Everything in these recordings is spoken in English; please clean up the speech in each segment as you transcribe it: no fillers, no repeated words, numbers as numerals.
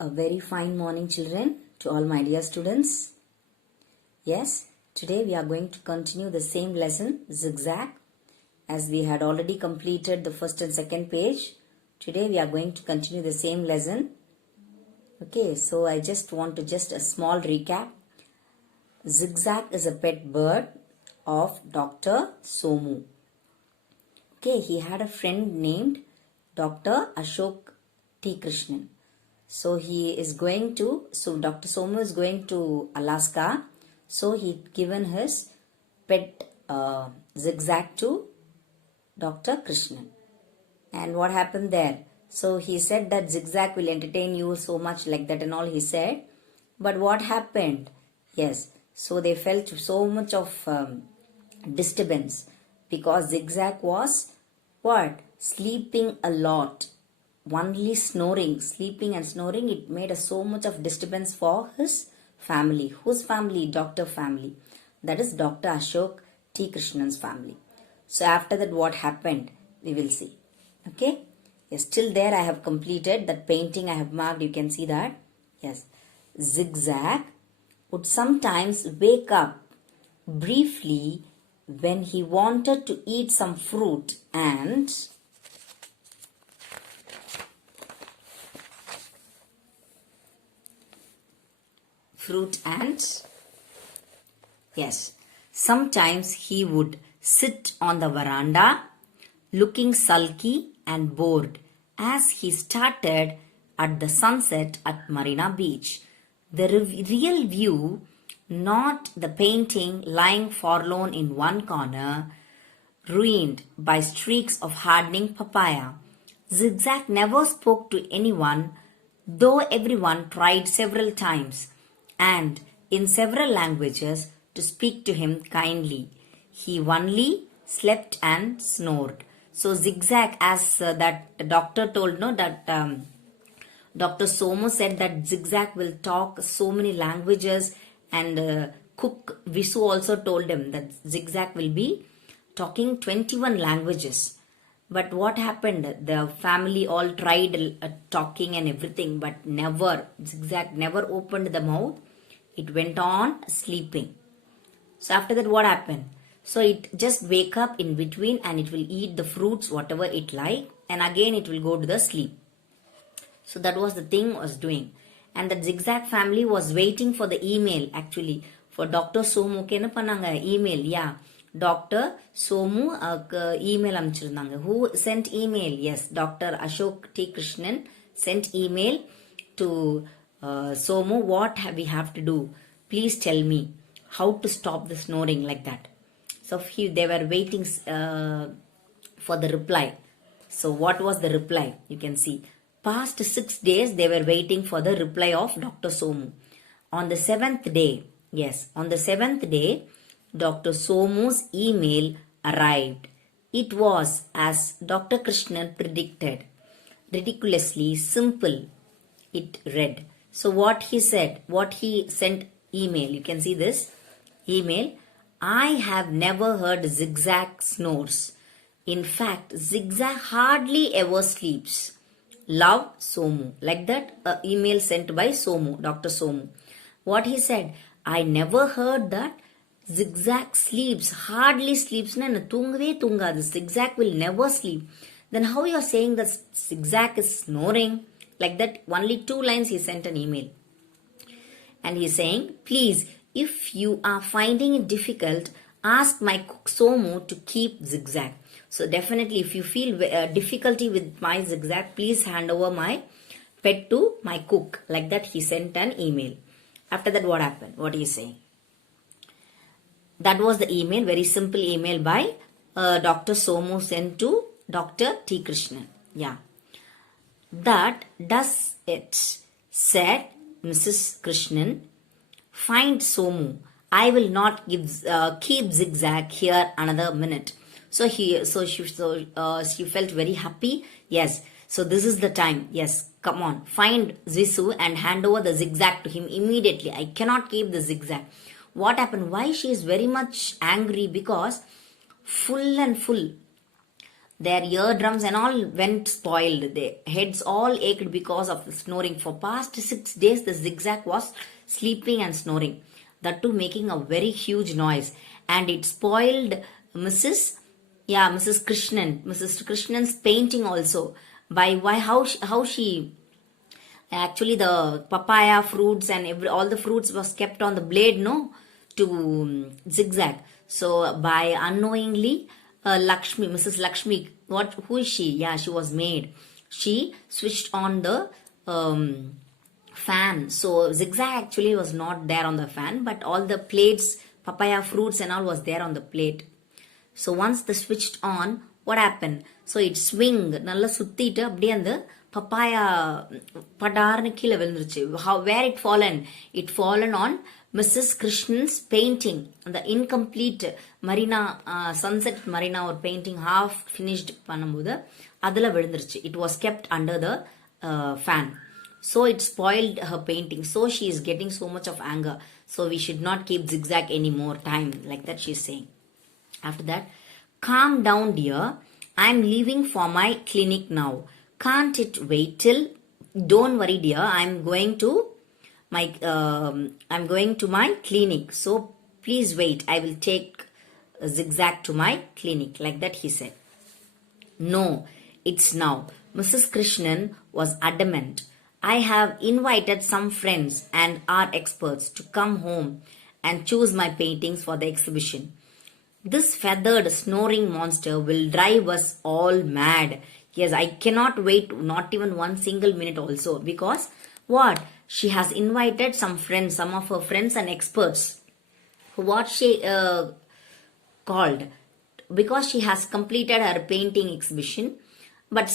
A very fine morning, children, to all my dear students. Yes, today we are going to continue the same lesson, Zigzag, as we had already completed the first and second page. Today we are going to continue the same lesson. Okay, so I just want to a small recap. Zigzag is a pet bird of Dr. Somu. Okay, he had a friend named Dr. Ashok T. Krishnan. So Dr. Somu is going to Alaska. So he given his pet Zigzag to Dr. Krishnan. And what happened there? So he said that Zigzag will entertain you so much like that and all he said. But what happened? Yes, so they felt so much of disturbance because Zigzag was what? Sleeping a lot. Only snoring, sleeping and snoring, it made so much of disturbance for his family. Whose family? Doctor family. That is Dr. Ashok T. Krishnan's family. So after that what happened? We will see. Okay? Yes, till there I have completed that painting I have marked. You can see that. Yes. Zigzag would sometimes wake up briefly when he wanted to eat some fruit and yes, sometimes he would sit on the veranda looking sulky and bored as he started at the sunset at Marina Beach. The real view, not the painting lying forlorn in one corner, ruined by streaks of hardening papaya. Zigzag never spoke to anyone, though everyone tried several times and in several languages to speak to him kindly. He only slept and snored. So Zigzag, as that doctor told, Dr. Somo said that Zigzag will talk so many languages and cook Visu also told him that Zigzag will be talking 21 languages. But what happened? The family all tried talking and everything, but Zigzag never opened the mouth. It went on sleeping. So after that what happened? So it just wake up in between and it will eat the fruits whatever it like and again it will go to the sleep. So that was the thing was doing. And the Zigzag family was waiting for the email actually for Dr. Somu. Email, yeah. Dr. Somu email amchirundanga. Who sent email? Yes, Dr. Ashok T. Krishnan sent email to Somu. What we have to do? Please tell me how to stop the snoring like that. So they were waiting for the reply. So what was the reply? You can see. Past 6 days they were waiting for the reply of Dr. Somu. On the 7th day, Dr. Somu's email arrived. It was, as Dr. Krishnan predicted, ridiculously simple. It read. So what he said, what he sent email, you can see this email. I have never heard Zigzag snores. In fact, Zigzag hardly ever sleeps. Love, Somu. Like that email sent by Somu, Dr. Somu. What he said, I never heard that Zigzag sleeps, hardly sleeps. Zigzag will never sleep. Then how you are saying that Zigzag is snoring? Like that, only 2 lines he sent an email. And he is saying, please, if you are finding it difficult, ask my cook Somu to keep Zigzag. So definitely if you feel difficulty with my Zigzag, please hand over my pet to my cook. Like that he sent an email. After that what happened? What is he saying? That was the email, very simple email by Dr. Somu sent to Dr. T. Krishnan. Yeah. That does it, said Mrs. Krishnan. Find Somu. I will not keep Zigzag here another minute. So she felt very happy. Yes. So this is the time. Yes. Come on. Find Visu and hand over the Zigzag to him immediately. I cannot keep the Zigzag. What happened? Why she is very much angry? Because full Their eardrums and all went spoiled. Their heads all ached because of the snoring. For past 6 days, the Zigzag was sleeping and snoring. That too making a very huge noise. And it spoiled Mrs. Krishnan's painting also. By why how she actually the papaya fruits and all the fruits was kept on the blade, no, to Zigzag. So by unknowingly, Mrs. Lakshmi, who is she? Yeah, she was maid. She switched on the fan. So Zigzag actually was not there on the fan, but all the plates, papaya fruits and all was there on the plate. So once the switched on, what happened? So it swing, nalla சுத்திட்டு அப்படியே அந்த papaya படார்னு கீழே விழுந்துருச்சு. Where it fallen? It fallen on Mrs. Krishnan's painting, the incomplete Marina, Sunset Marina or painting half finished பண்ணும்போது அதில் விழுந்துருச்சு. It was kept under the fan. So it spoiled her painting. So she is getting so much of anger. So we should not keep Zigzag any more time. Like that she is saying. After that, calm down dear. I'm leaving for my clinic now. Can't it wait till? Don't worry dear. I'm going to my clinic. So please wait. I will take Zigzag to my clinic. Like that he said. No, it's now. Mrs. Krishnan was adamant. I have invited some friends and art experts to come home and choose my paintings for the exhibition. This feathered, snoring monster will drive us all mad. Yes, I cannot wait not even one single minute also. Because what? She has invited some friends, some of her friends and experts. What she called? Because she has completed her painting exhibition. But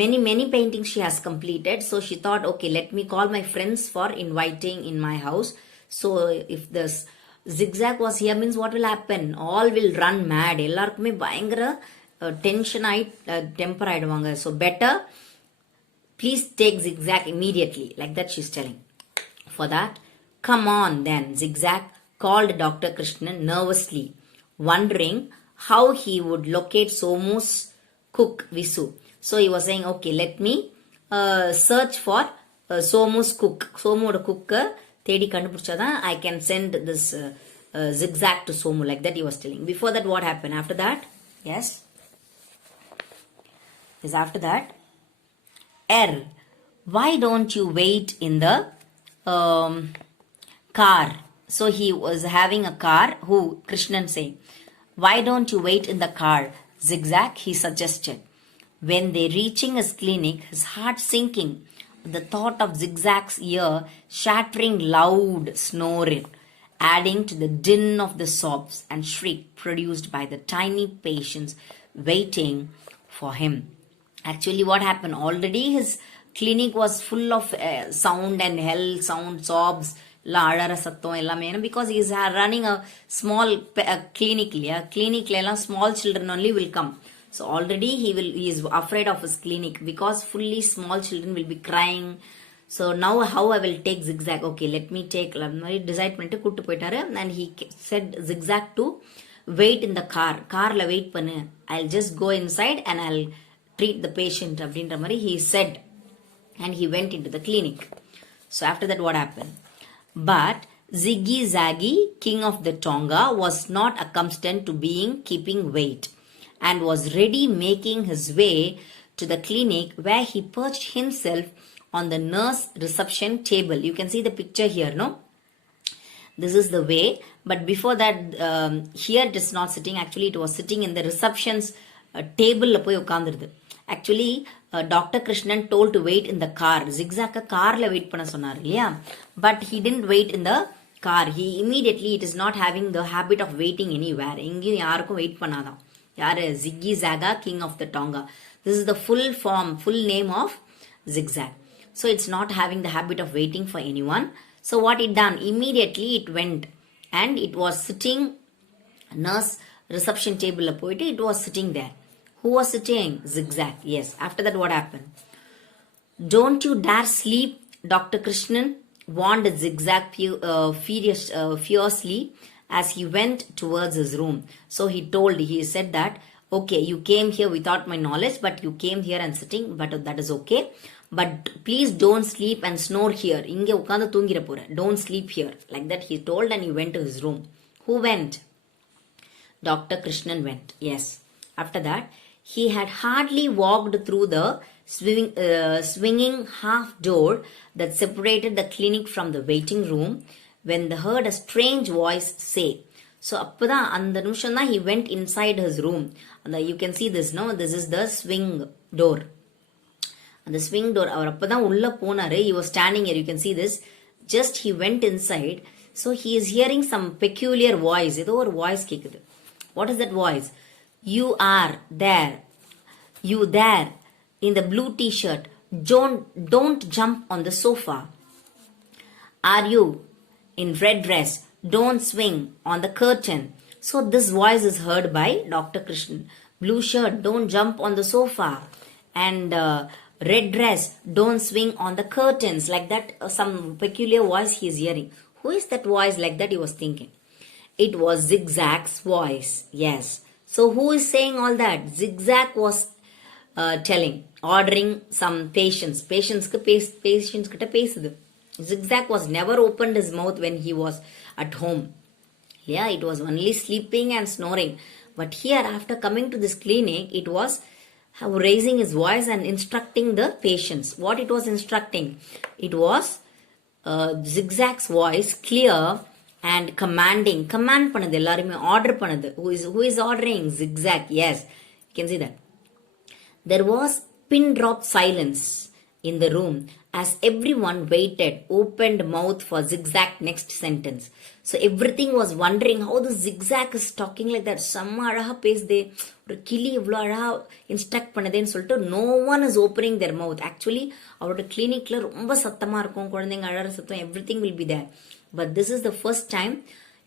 many paintings she has completed. So she thought, okay, let me call my friends for inviting in my house. So if this Zigzag was here, means what will happen? All will run mad. எல்லாருக்குமே பயங்கர tension ஆகி temper ஆயிடுவாங்க. So better please take Zigzag immediately. Like that she's telling. For that, come on then, Zigzag called Dr. Krishnan nervously, wondering how he would locate Somu's cook Visu. So he was saying, okay, let me search for Somu's cook. Somu's cook தேடி கண்டுபிடிச்சாதான் I can send this Zigzag to Somu. Like that he was telling. Before that, what happened? After that, yes, after that, why don't you wait in the car? So he was having a car. Who? Krishnan saying, why don't you wait in the car, Zigzag? He suggested. When they reaching his clinic, his heart sinking. The thought of Zigzag's ear shattering loud snoring, adding to the din of the sobs and shriek produced by the tiny patients waiting for him. Actually, what happened? Already his clinic was full of sound and hell sound, sobs, அழற சத்தம் எல்லாமே, because he is running a small clinic. Clinic small children only will come. So already he is afraid of his clinic because fully small children will be crying. So now how I will take Zigzag? Okay, let me take decide பண்ணிட்டு கூட்டு போயிட்டாரு. And he said Zigzag to wait in the car. Carல wait பண்ணு. I'll just go inside and I'll treat the patient அப்படின்ற மாதிரி he said. And he went into the clinic. So after that, what happened? But Zigzag, king of the Tonga, was not accustomed to keeping wait, and was ready making his way to the clinic, where he perched himself on the nurse reception table. You can see the picture here, no? This is the way. But before that, here it is not sitting. Actually, it was sitting in the reception's table. Actually, Dr. Krishnan told to wait in the car. Zigzag carla wait பண்ண சொன்னார் இல்லையா? But he didn't wait in the car. He immediately, it is not having the habit of waiting anywhere. எங்கேயும் யாருக்கும் wait பண்ணாதான். யாரு? Zigzag, king of the Tonga. This is the full name of Zigzag. So it's not having the habit of waiting for anyone. So what it done? Immediately it went and it was sitting, nurse reception table போயிட்டு it was sitting there. Who was sitting? Zigzag. Yes. After that, what happened? Don't you dare sleep, Dr. Krishnan warned Zigzag furiously as he went towards his room. So he said that, Okay, you came here without my knowledge, but you came here and sitting, but that is okay. But please don't sleep and snore here. Inge ukanda thoongira pora. Don't sleep here. Like that he told, and he went to his room. Who went? Dr. Krishnan went. Yes. After that, he had hardly walked through the swinging half door that separated the clinic from the waiting room when they heard a strange voice say. So appada and the he went inside his room. And you can see this, no? This is the swing door. And the swing door, அவர் அப்பதான் உள்ள போனாரு. He was standing here. You can see this. Just he went inside. So he is hearing some peculiar voice. ஏதோ ஒரு voice கேக்குது. What is that voice? You are there. You there in the blue t-shirt. Don't jump on the sofa. Are you in red dress? Don't swing on the curtain. So this voice is heard by Dr. Krishnan. Blue shirt, don't jump on the sofa. And red dress, don't swing on the curtains. Like that, some peculiar voice he is hearing. Who is that voice? Like that he was thinking. It was Zigzag's voice. Yes. So who is saying all that? Zigzag was telling, ordering some patients. Patients kitta pesudhu. Zigzag was never opened his mouth when he was at home. Yeah, it was only sleeping and snoring. But here, after coming to this clinic, it was raising his voice and instructing the patients. What it was instructing? It was Zigzag's voice, clear and commanding. Command panadu, ellarume order panadu. Who is ordering? Zigzag. Yes, you can see that. There was pin drop silence in the room as everyone waited, opened mouth for Zigzag next sentence. So everything was wondering how the Zigzag is talking like that. Samma அழகா பேசுதே, ஒரு கிளி இவ்வளோ அழகா instruct பண்ணுதேன்னு சொல்லிட்டு no one is opening their mouth. Actually அவரோட கிளினிக்ல ரொம்ப சத்தமா இருக்கும், குழந்தைங்க அழற சத்தம், everything will be there. But this is the first time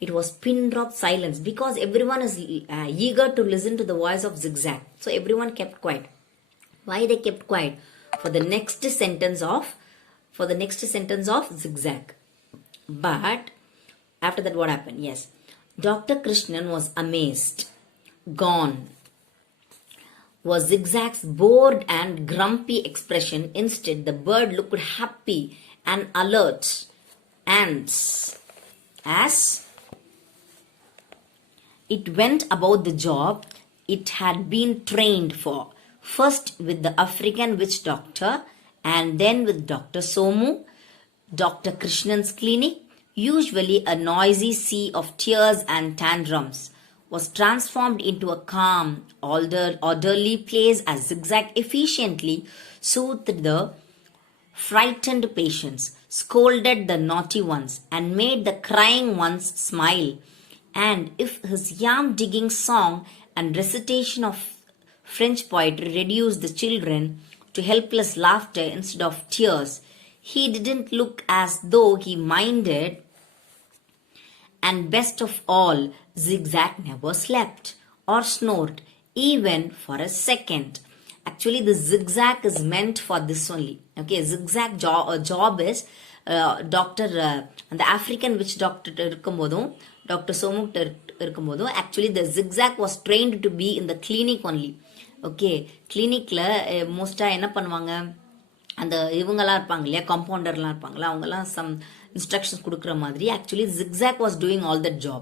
it was pin drop silence because everyone is eager to listen to the voice of Zigzag. So everyone kept quiet. Why they kept quiet? For the next sentence of Zigzag. But after that, what happened? Yes, Dr. Krishnan was amazed. Gone was Zigzag's bored and grumpy expression. Instead, the bird looked happy and alert, and as it went about the job it had been trained for. First with the African witch doctor and then with Dr. Somu. Dr. Krishnan's clinic, usually a noisy sea of tears and tantrums, was transformed into a calm, orderly place as Zigzag efficiently soothed the frightened patients, scolded the naughty ones, and made the crying ones smile. And if his yam-digging song and recitation of French poetry reduced the children to helpless laughter instead of tears, he didn't look as though he minded. And best of all, Zigzag never slept or snored even for a second. Actually, the Zigzag is meant for this only. Okay, Zigzag job is doctor and the African witch doctor இருக்கும்போதும் Dr. Somu இருக்கும்போதும் actually the Zigzag was trained to be in the clinic only. Okay, கிளினிக்கில் மோஸ்ட்டாக என்ன பண்ணுவாங்க, அந்த இவங்கெல்லாம் இருப்பாங்க இல்லையா, கம்பவுண்டர்லாம் இருப்பாங்களா, அவங்கெல்லாம் சம் இன்ஸ்ட்ரக்ஷன்ஸ் கொடுக்குற மாதிரி. Actually Zigzag was doing all that job.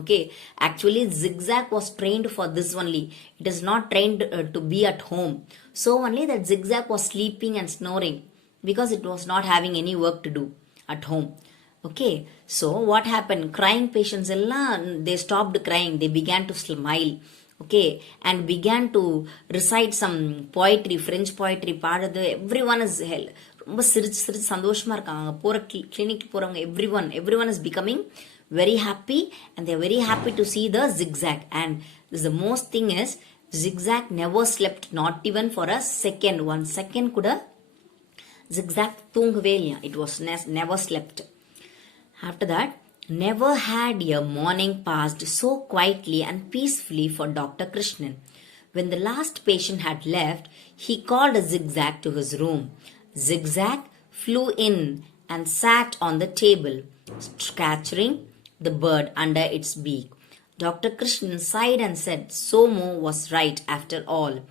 Okay, actually Zigzag was trained for this only. It is not trained to be at home. So only that Zigzag was sleeping and snoring because it was not having any work to do at home. Okay, so what happened? Crying patients எல்லாம் they stopped crying. They began to smile. Okay, and began to recite some poetry, French poetry பாடுது. Everyone is ரொம்ப சிரிச்சு சந்தோஷமா இருக்காங்க. போற clinic போறவங்க everyone is becoming very happy, and they are very happy to see the Zigzag. And this the most thing is Zigzag never slept, not even for a second. 1 second கூட Zigzag தூங்கவே இல்லையா. It was never slept. After that, never had a morning passed so quietly and peacefully for Dr. Krishnan. When the last patient had left, he called a Zigzag to his room. Zigzag flew in and sat on the table, scratching the bird under its beak. Dr. Krishnan sighed and said, Somu was right after all.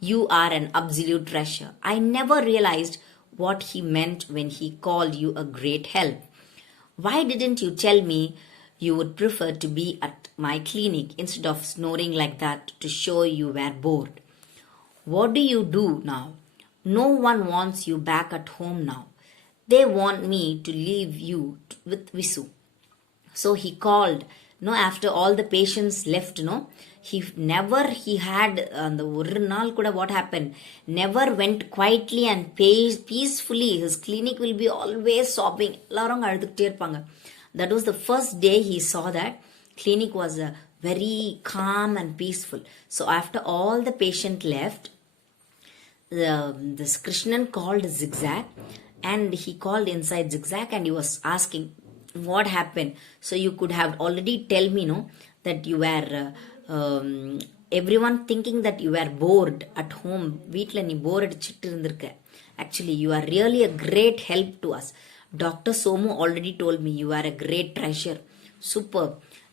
You are an absolute treasure. I never realized what he meant when he called you a great help. Why didn't you tell me you would prefer to be at my clinic instead of snoring like that to show you were bored? What do you do now? No one wants you back at home now. They want me to leave you with Visu. So he called, after all the patients left, he had the ஒரு நாள் கூட what happened, never went quietly and peacefully. His clinic will be always sobbing. எல்லாரும் அழுதுகிட்டே இருப்பாங்க. That was the first day he saw that clinic was very calm and peaceful. So after all the patient left, this Krishnan called Zigzag, and he called inside Zigzag and he was asking what happened. So you could have already tell me, that you were everyone thinking that you were bored at home. வீட்டில் நீ போர் அடிச்சுட்டு இருந்திருக்க. Actually, you are really a great help to us. Dr. Somu already told me you are a great treasure. Superb.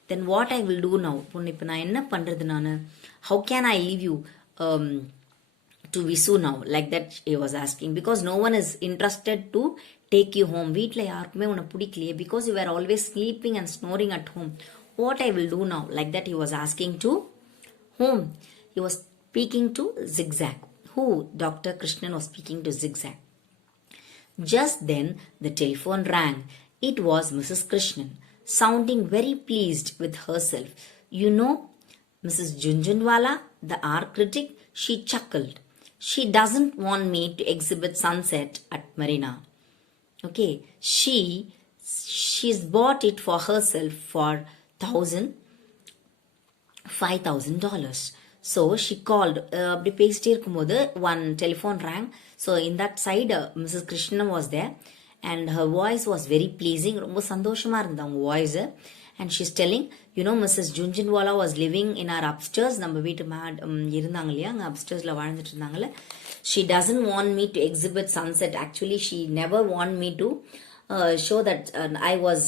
Then what I will do now? இப்போ நான் என்ன பண்றது நானு? How can I leave you to Visu now? Like that he was asking. Because no one is interested to take you home. வீட்டில் யாருக்குமே உன்னை பிடிக்கலையே. Because you were always sleeping and snoring at home. What I will do now? Like that he was asking to whom? He was speaking to Zigzag. Who? Dr. Krishnan was speaking to Zigzag. Just then the telephone rang. It was Mrs. Krishnan, sounding very pleased with herself. You know, Mrs. Junjunwala, the art critic, she chuckled. She doesn't want me to exhibit sunset at Marina. Okay, she's bought it for herself for $5,000. So she called. அப்படி பேசிட்டே இருக்கும்போது one telephone rang. So in that side, Mrs. Krishna was there, and her voice was very pleasing. ரொம்ப சந்தோஷமா இருந்தது அவங்க voice. And she's telling, Mrs. Junjunwala was living in our upstairs. நம்ம வீட்டு இருந்தாங்க இல்லையா, அங்கே upstairsல வாழ்ந்துட்டு இருந்தாங்கல்ல. She doesn't want me to exhibit sunset. Actually, she never want me to show that I was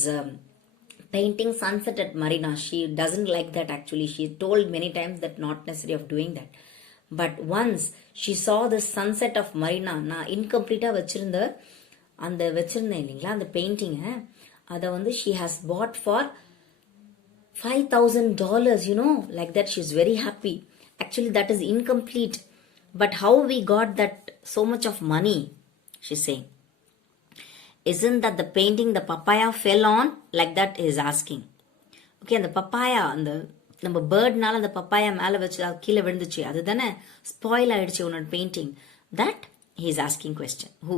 painting sunset at Marina. She doesn't like that actually. She told many times that not necessary of doing that. But once she saw the sunset of Marina, நான் இன்கம்ப்ளீட்டாக வச்சிருந்தேன் இல்லைங்களா அந்த பெயிண்டிங்கை, அதை she has bought for $5,000, like that. She's very happy. Actually, that is incomplete. But how we got that so much of money, she's saying. Isn't that the painting the papaya fell on? Like that is asking. Okay, and the papaya, and நம்ம பேர்ட்னால அந்த papaya மேலே வச்சு கீழே விழுந்துச்சு, அது தானே spoil ஆயிடுச்சு உன்னோட painting. That he is asking question. Who?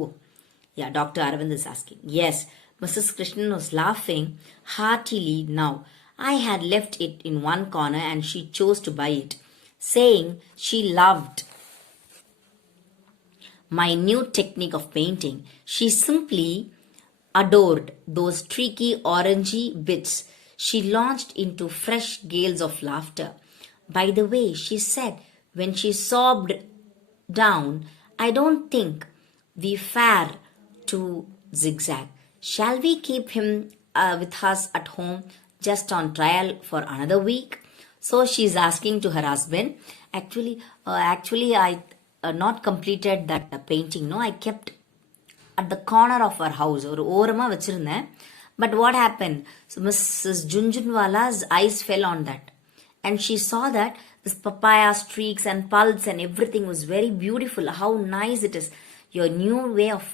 Yeah, Dr. Arvind is asking. Yes, Mrs. Krishnan was laughing heartily now. I had left it in one corner and she chose to buy it, saying she loved my new technique of painting. She simply adored those streaky orangey bits. She launched into fresh gales of laughter. By the way, she said when she sobbed down, I don't think we fare to Zigzag. Shall we keep him with us at home just on trial for another week? So she's asking to her husband. Actually, I not completed that painting. No, I kept at the corner of our house. ஒரு ஓரமா வச்சிருந்தேன். But what happened? So Mrs. Junjunwala's eyes fell on that, and she saw that this papaya streaks and pulps and everything was very beautiful. How nice it is! Your new way of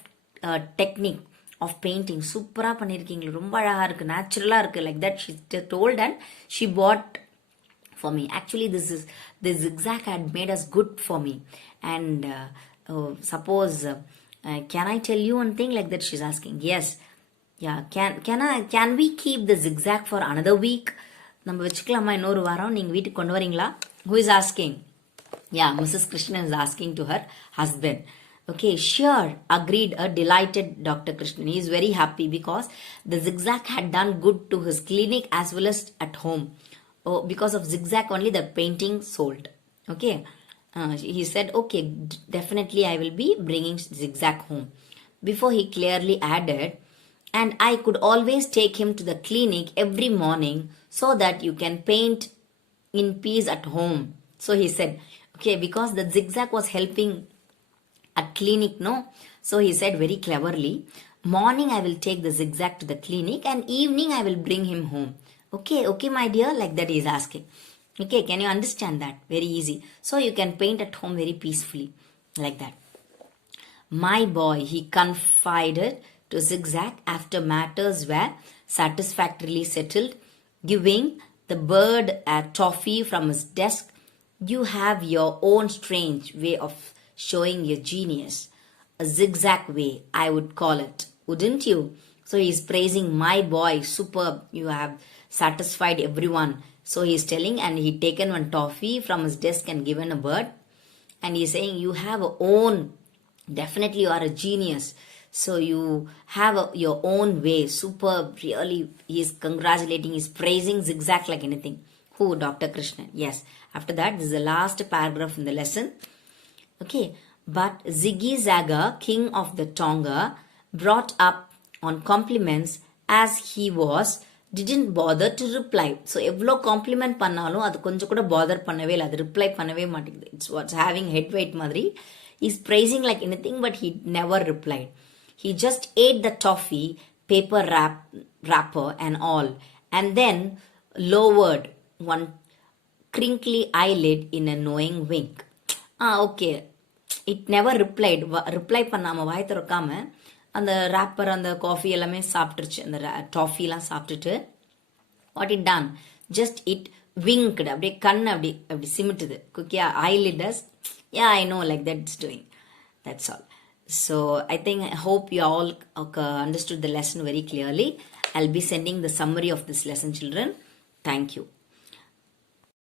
technique of painting, சூப்பரா பண்ணிருக்கீங்க, ரொம்ப அழகா இருக்கு, நேச்சுரலா இருக்கு. Like that she told, and she bought for me. Actually, this Zigzag had made us good for me. And suppose, can I tell you one thing? Like that she's asking. Yes. Yeah. Can we keep the Zigzag for another week? நம்ம வச்சுக்கலாமா இன்னொரு வாரம், நீங்க வீட்டுக்கு கொண்டு வரீங்களா? Who is asking? Yeah, Mrs. Krishnan is asking to her husband. Okay, sure, agreed a delighted Dr. Krishnan. He is very happy because the Zigzag had done good to his clinic as well as at home. Oh, because of Zigzag only the painting sold. Okay. He said, okay, definitely I will be bringing Zigzag home. Before he clearly added, and I could always take him to the clinic every morning so that you can paint in peace at home. So he said, okay, because the Zigzag was helping at clinic, no? So he said very cleverly, morning I will take the Zigzag to the clinic and evening I will bring him home. Okay, my dear, like that he is asking. Okay, can you understand that? Very easy. So you can paint at home very peacefully, like that. My boy, he confided to Zigzag after matters were satisfactorily settled, giving the bird a toffee from his desk. You have your own strange way of showing your genius. A zigzag way, I would call it, wouldn't you? So he's praising my boy, superb, you have satisfied everyone. So he's telling, and he taken one toffee from his desk and given a bird. And he's saying, you have a own, definitely you are a genius. So you have your own way, superb, really. He's congratulating, he's praising Zigzag like anything. Who? Dr. Krishnan. Yes. After that, this is the last paragraph in the lesson. Okay. But Zigzag, king of the Tonga, brought up on compliments as he was, didn't bother to reply. So எவ்வளோ complement பண்ணாலும் அது கொஞ்சம் கூட father பண்ணவே இல்லை, அது reply பண்ணவே மாட்டேங்குது. It's what's having head weight மாதிரி. Is praising like anything, but he never replied. He just ate the toffee, paper wrapper and all, and then lowered one crinkly eyelid in a knowing wink. Okay. It never replied. Reply பண்ணாமல் வாய் திறக்காம அந்த rapper அந்த coffee எல்லாமே சாப்பிட்டுருச்சு, அந்த டாஃபிலாம் சாப்பிட்டுட்டு what it done, just it winked, அப்படியே கண் அப்படி சிமிட்டுது. குக்கியா eyelids, yeah I know, like that it's doing. That's all. So I think, I hope you all understood the lesson very clearly. I'll be sending the summary of this lesson, children. Thank you.